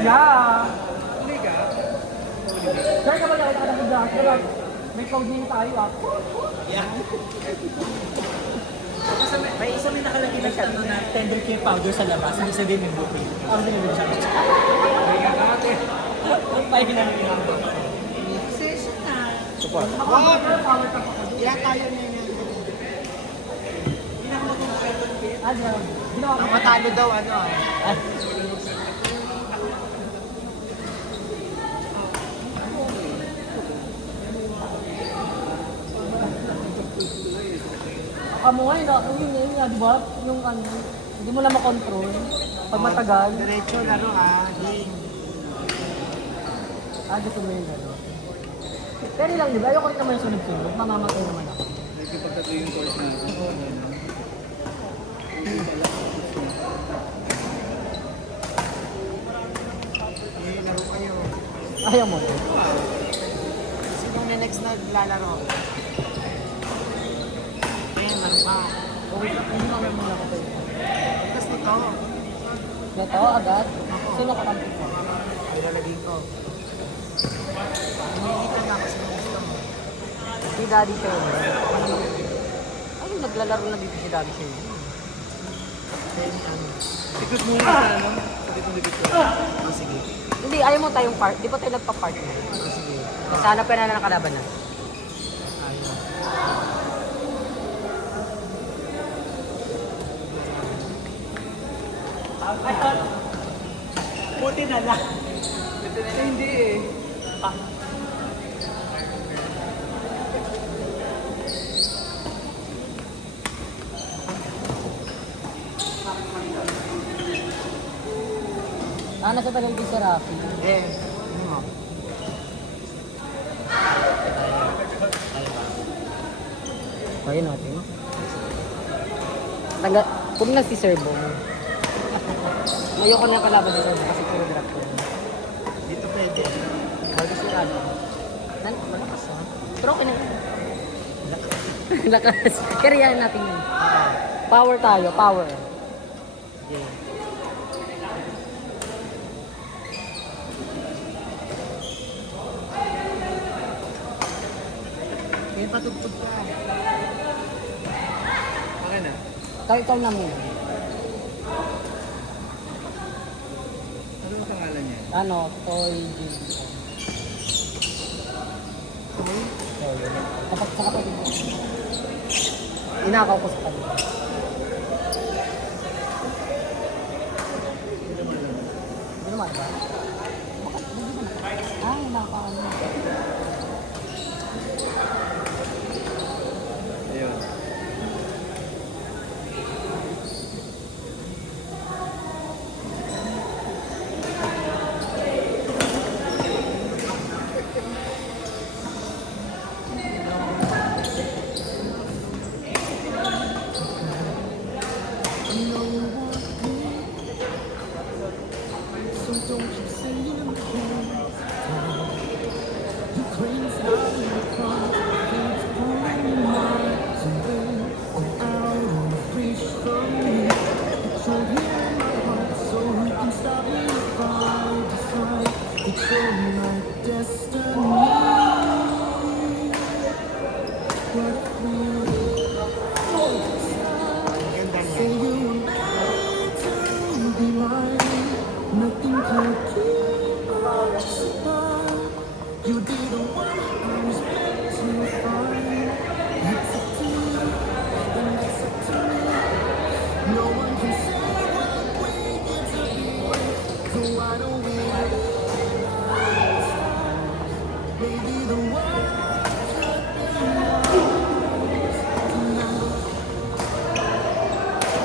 Yeah. Huli ka? Sir, kapag nakita ka ng video, may clothing tayo ah. Yeah. Kasi may nakalagay na siya na tender care powder sa labas. Hindi sabihin may booking. Ang dinilog siya. Kaya nga ate. Pahingi na namin ang session na. Support. Yeah, kaya na yun. Ang matalo daw, ano ah. Amo nga, yun nga, di ba? Yung ano, hindi mo na makontrol. Pag matagal. Diretso, laro ah. Gusto mo yung gano'n. Pero lang, di ba? Ayoko rin naman yung sunod-sunod. Mamamatay naman ako. Medyo pagkatuloy yung course na. Laro kayo. Ayaw mo. Sinong na next na lalaro? Ayan, laro ka. Okay, hindi naman muna ako tayo. Tapos nito, Ito, agad. Sino ka kampi ko? ilalagay ko. Hinihita na kasi ng gusto mo. Si Daddy Shane. Ay, naglalaro na dito si Daddy Shane. Then, ano? Ikot muna sa ano. Sa ditong dibit ko. Oh, sige. Hindi, ayaw mo tayong part. Di ba tayo nagpa-part na? Oh, sige. Sana pa na nakalaban na. Ayaw. Buti na lang. Hindi eh. Nasa penalty si Rafi. Ano mo? Kaya natin. Kung na si Serbo. Ayoko na yung kalaban dito kasi puro drop ko. Dito pwede. Bago si ano. Malakas ha. Pero okay na. Lakas. Kariyahan natin yun. Power tayo, power. Yeah. Kaya patugtog ka. Akin na. Ikaw na muna. Ano ang pangalan niya? Ano, Toy Jim. Kapag sa kapatid mo. Inakaw ko sa kanila. Hindi naman ba? Bakit? Hindi naman. Ay, inakaw mo. Ayun. Ganda niya.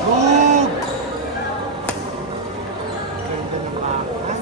Boog! Ganda ng bakas.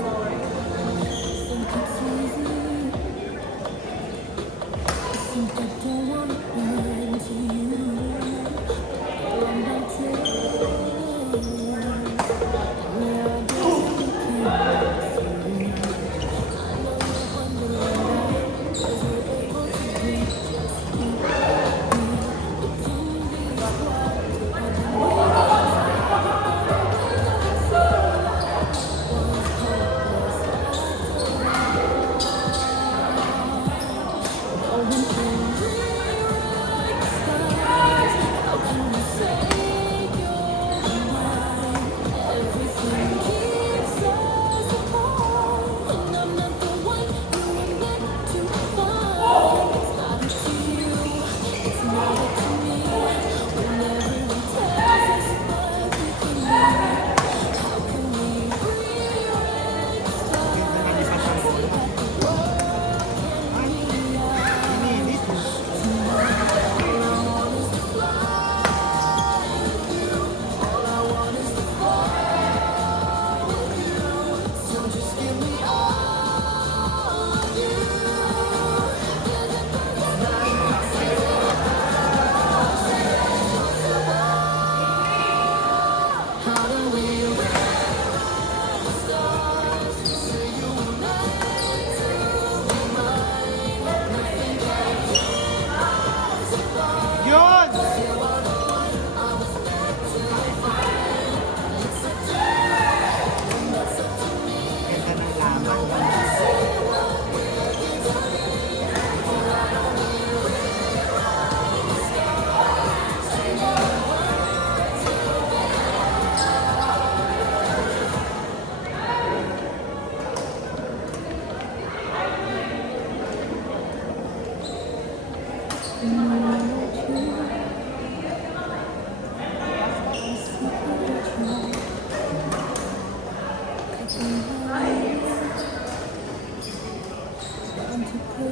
Palit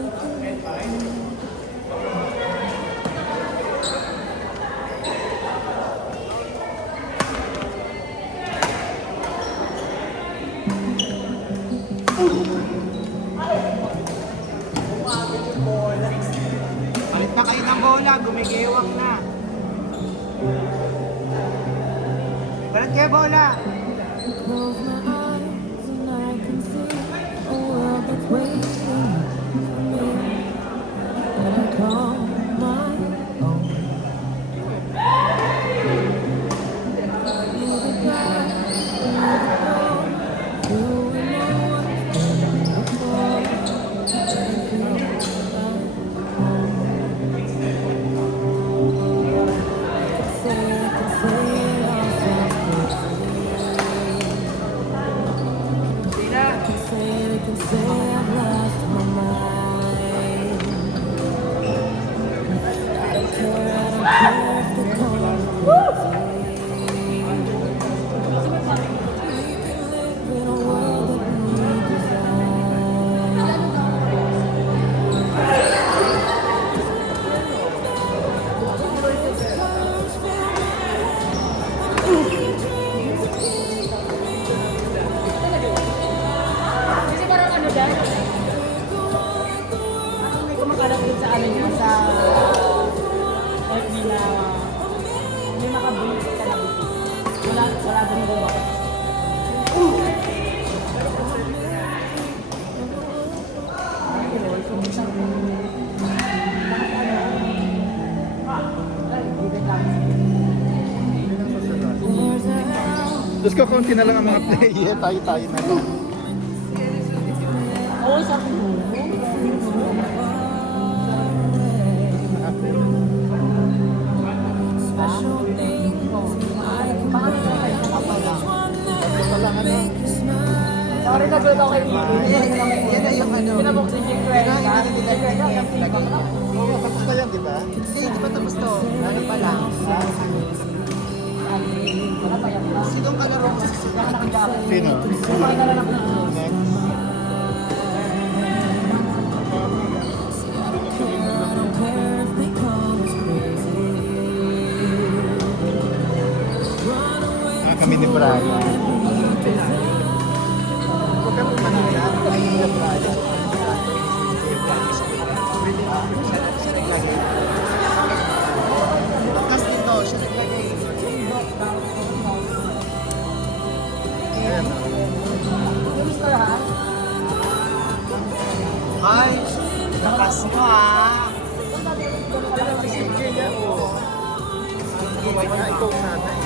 na kayo ng bola, gumigewang na. Palit kayo bola. Close my eyes and I can see a world that's waiting for me. And I call my own. Through the dark, through the cold, through where no one's been before. I feel like home. I can say it all so quickly. I can say I've lost my mind. I don't care if the cold we can live in a world that we design. Kasi parang ano dyan? May kumakalat din sa ano yun, sa FB na may makabulit ka na. Wala din gumawa. There's a house Diyos ko, konti na lang ang mga player. Tayo-tayo na lang. Oo, sa kulo. special things I can make you smile. Sorry na good ako kay Mimi. Yan na yung ano. Pinabok si Jim Craig. Yan ang inilagay niya. Oo, tapos na yan, di ba? Hindi, di ba tapos to? Ano pa lang? Wala pa yan. Sinong kalaro ko sa Baka nakajacket. Sino? Kumain na lang ako. Next. I don't care if they call us crazy. Run away Kami ni Brian. Huwag ka mong manila. Kami ni Brian. Siya naglagay. Tapos dito, siya naglagay. Ayan, oh. Gusto ha? Ay, lakas mo ah. Sige niya, oh. Ikaw natin.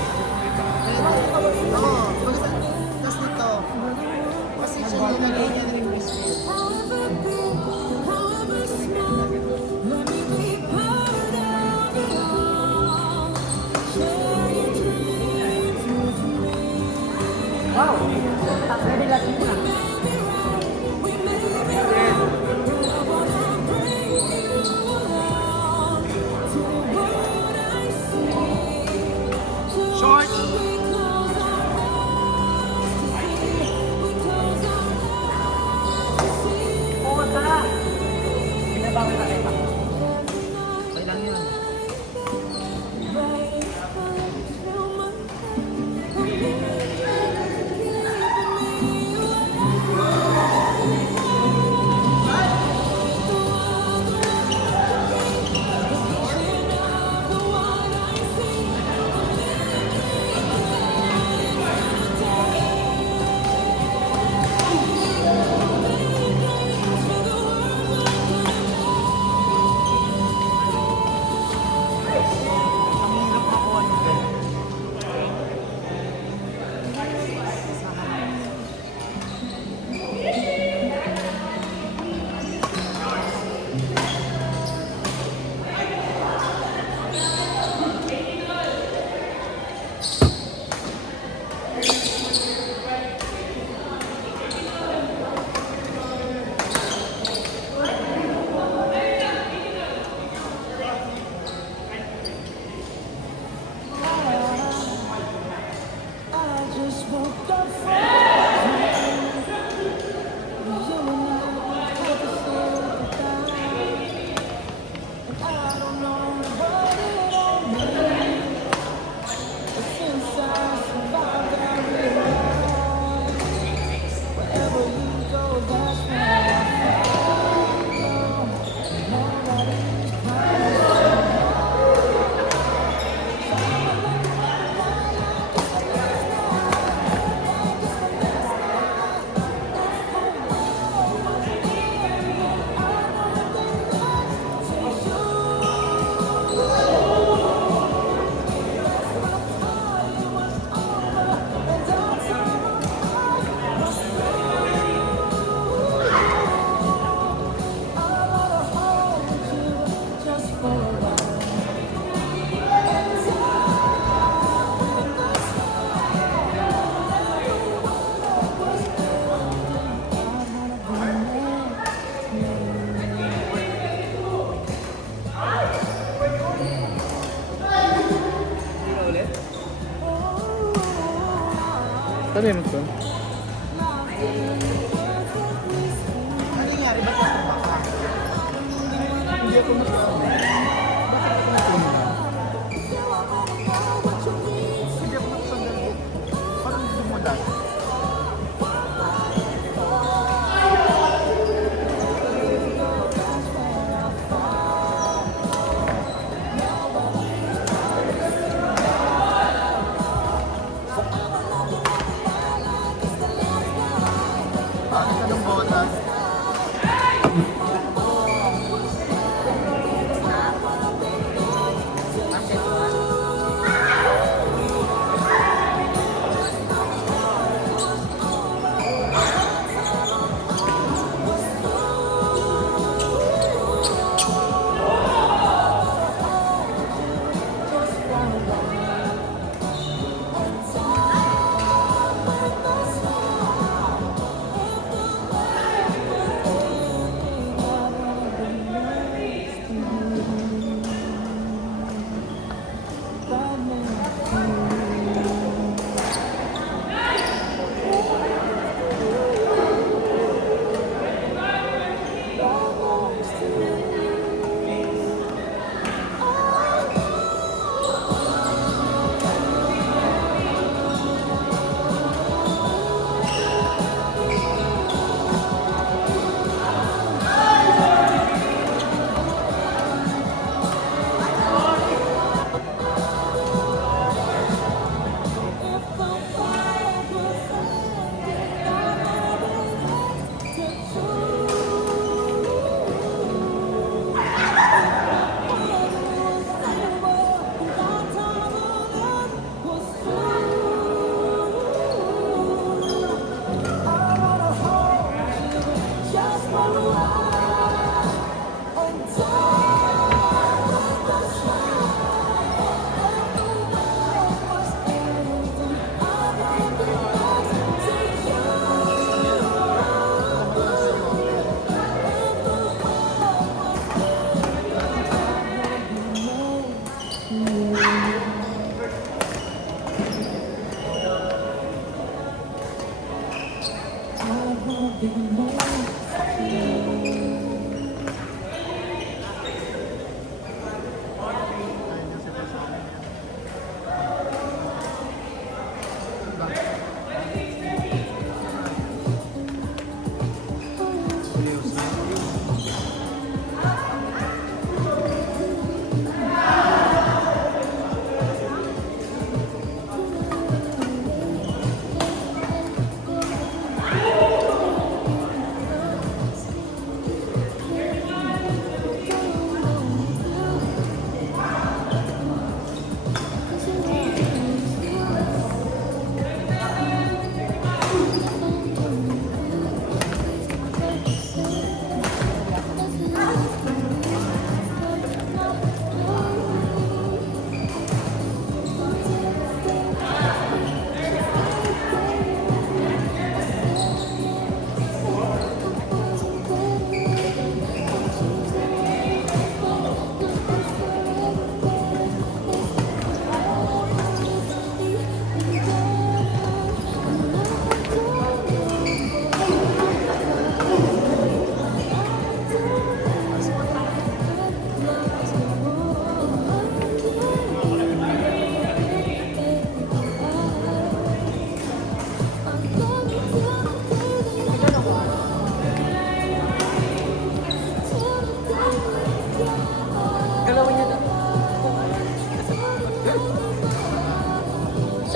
Oo, tapos dito. Kasi siya nilagay niya rin biscuit. however big, however small. Let me be part of it all. Share your dreams with me. Wow! Ready lang yun na. We may be wrong, but I wanna bring you along to the world I see. Short. We close our eyes to see. We close our eyes to see. Oo ka! Binabawi ka kita. Okay lang yun. Feel my Sabi mo to? Ano nangyari? Ba't ka tumaka? Hindi ako magkakaroon. Bakit ako natulog? Hindi ako nagsandal. Parang dumulat. Paano ka ng botas?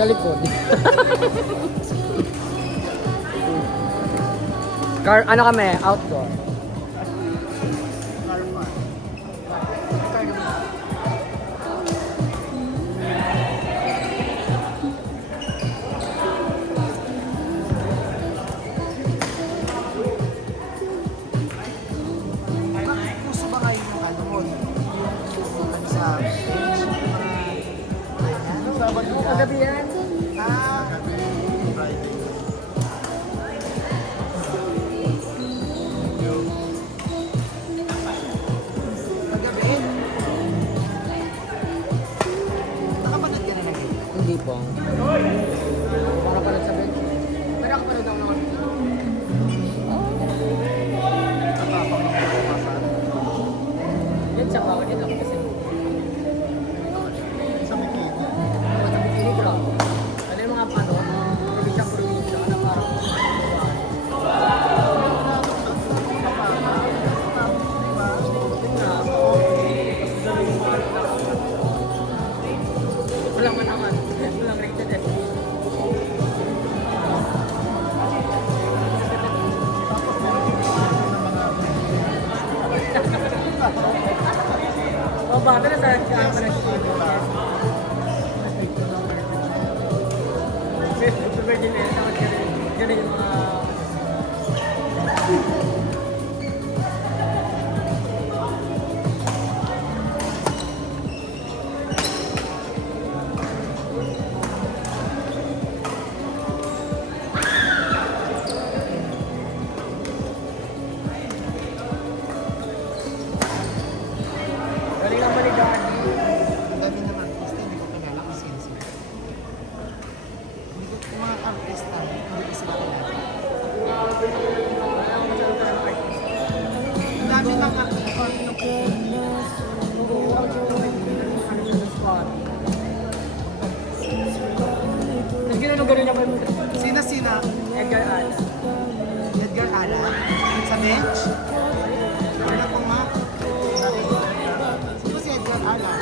Sa likod. Car, ano kami? Outdoor. Gusto ba kayo ng ano mo? Yung susukan sa beach? Ano? Sabado na. Kagabi yan. Ah, Friday. bata na sa kaya pa Virgin eh, dapat ganun yung mga... Galing ang maligani. Ang dami ng artista, hindi ko kilala kung sino. Hindi ko yung mga artista, hindi ko sila kilala. Ang dami ng artista. Tapos ginunong-ganon niya pa yung Sina? Edgar Allan. Edgar Allan? Sa bench? Wala ko nga. Sino si Edgar Allan?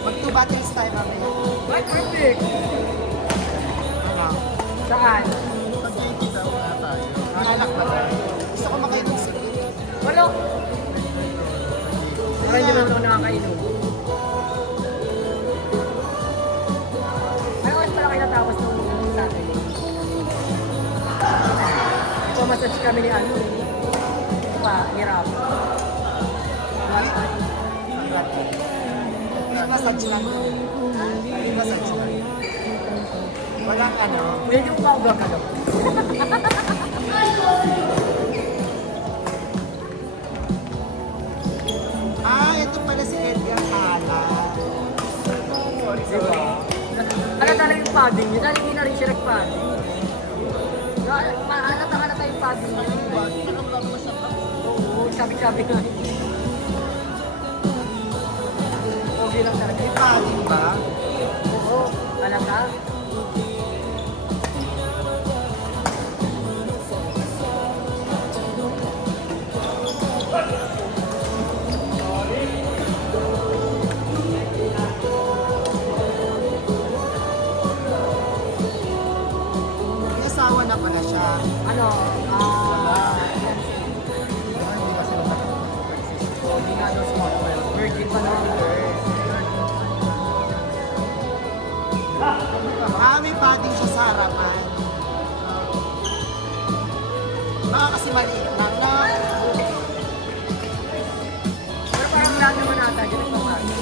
Mag-two battles tayo mamaya. What? Perfect! Ano? Saan? Magkikita muna tayo. Ang alak ba tayo? Gusto ko makainom sa Wala! Parang hindi naman ako nakakainom. Ano oras pala kayo natapos nung Saturday? Ipamassage kami ni ano eh. Ni Rap. May massage lang. May massage lang. Walang ano. Medyo pa ako gagalo. Ito pala si Edgar Allan. Diba? Ano talaga yung padding niya? Dahil hindi na rin siya nag-padding. Halata yung padding niya. Oo, sabi-sabi nga. Okay lang talaga. May padding ba? Oo, halata. May asawa na pala siya. Ano, hindi nga daw small well. Virgin pa naman girl. May padding siya sa harapan. Baka kasi maliit lang na. Pero parang lahat naman nata, dyan ang pamali.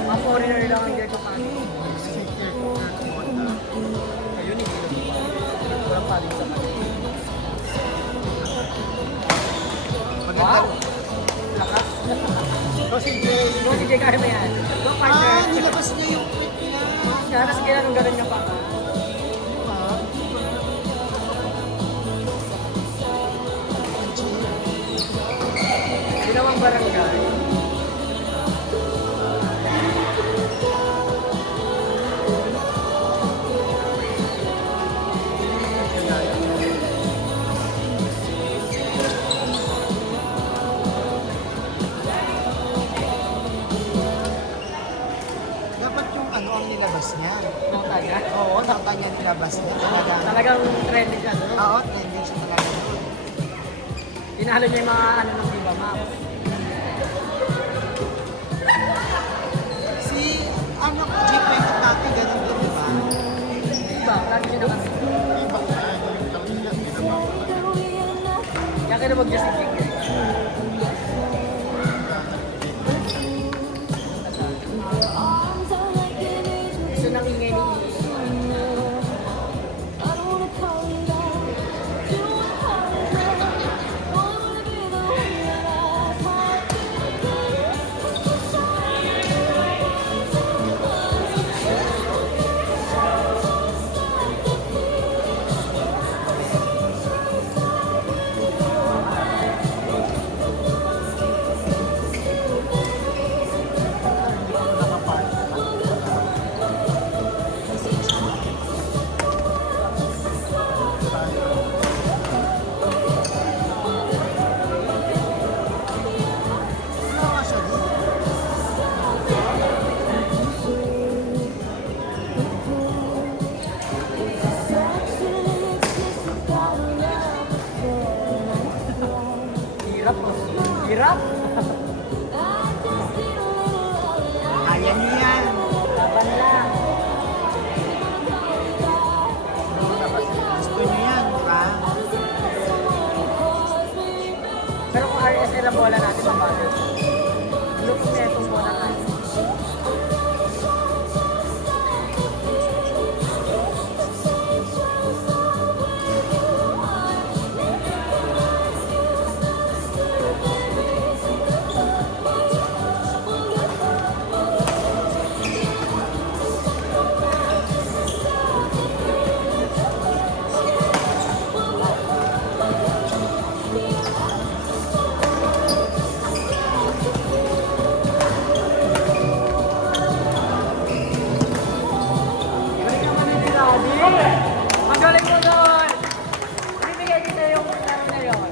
Mga foreigner lang ang dyan pamali. Ayun eh, walang paling sa mali. Maganda. Wow! Lakas. Go si Jay. Go si Jay, kaya mo yan. Go partner. Nilabas niya yung clip niya. Kaya nas ganun niya pa. Ginawang barangay. Dapat yung ano ang nilabas niya. Nota niya. Oo, nota niya nilabas niya. Talaga. Talagang trending siya. No? Oo, trending siya talaga. Tinalo niya yung mga ano ng Viva Max. Si, ano, G20 dati, ganun din, di ba? Diba? Lagi siya naman. Kaya kinabag niya si Jig. Gusto nang ingay ni Hirap po. Hirap? Kaya niyo yan. Laban lang. Gusto niyo yan, di ba? Pero kung RSL ang bola natin, mabagal. Look at itong bola natin. Galing naman ni Daddy. Magaling mo doon. Bibigay kita yung laro na yun.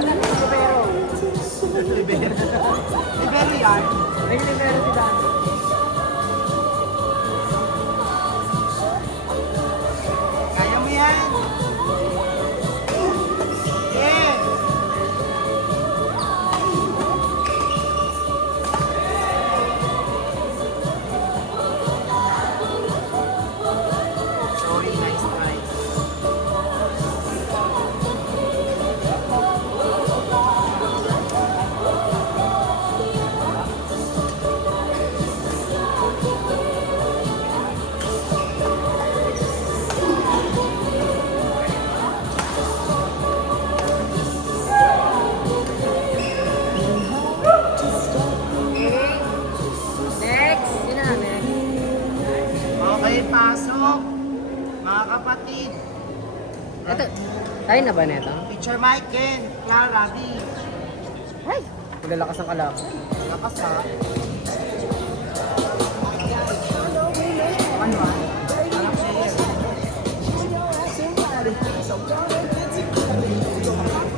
Alam mo, libero. Libero yan. May libero si Daddy. Kaya mo yan. Yeah. Sorry, nice try. Next! Sino na next? Okay, pasok. Mga kapatid. Ito, tayo na ba neto? Teacher Mike, Ken, Clara, D. Ay! Malalakas ang kalap. Lakas ha.